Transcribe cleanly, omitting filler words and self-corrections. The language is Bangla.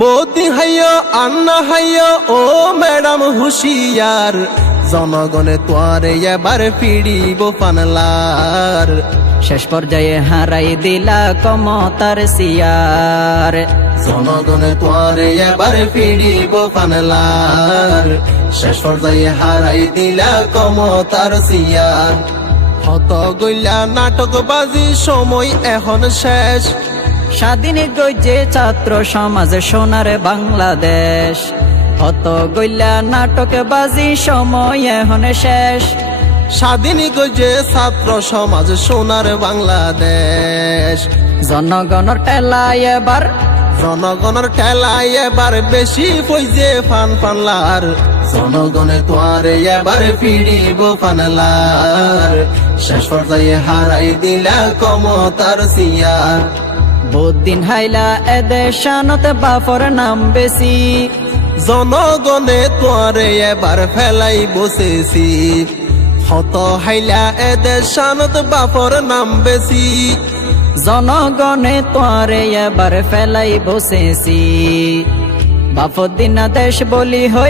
বৌদি হাইয় আন্না হাইয় ও ম্যাডাম হুশিয়ার, জনগণে তোয়ারে এবার ফিরিব পানলার। শেষ পর্যায়ে হারাই দিলা ক্ষমতার সিয়ার, জনগণে তোয়ারে এবার ফিরিব পানলার। শেষ পর্যায়ে হারাই দিলা ক্ষমতার সিয়ার। হত গইলা নাটকবাজি সময় এখন শেষ, স্বাধীন গইছে ছাত্র সমাজ সোনার বাংলাদেশ। হত গইলা নাটক বাজি সময় এখন শেষ, স্বাধীন গইছে ছাত্র সমাজ সোনার বাংলাদেশ। জনগণের টেলায় এবার, জনগণের ঠেলায় এবার বেশি পয়সে ফান পানলার। জনগণে তোয়ারে এবার ফিরিব পানলার। শেষ পর্যায়ে হারাই দিলা ক্ষমতার সিয়ার। বহুদিন হাইলা এদের শানত বাফর নাম বেশি, জনগণে তোয়ারে এবার ফেলাই বসেছি। হত হাইলা এদের শানত বাপর নাম বেশি। জনগণে তোরে এবার ফেলাই বসেছি। বাফর দিনা দেশ বলি হই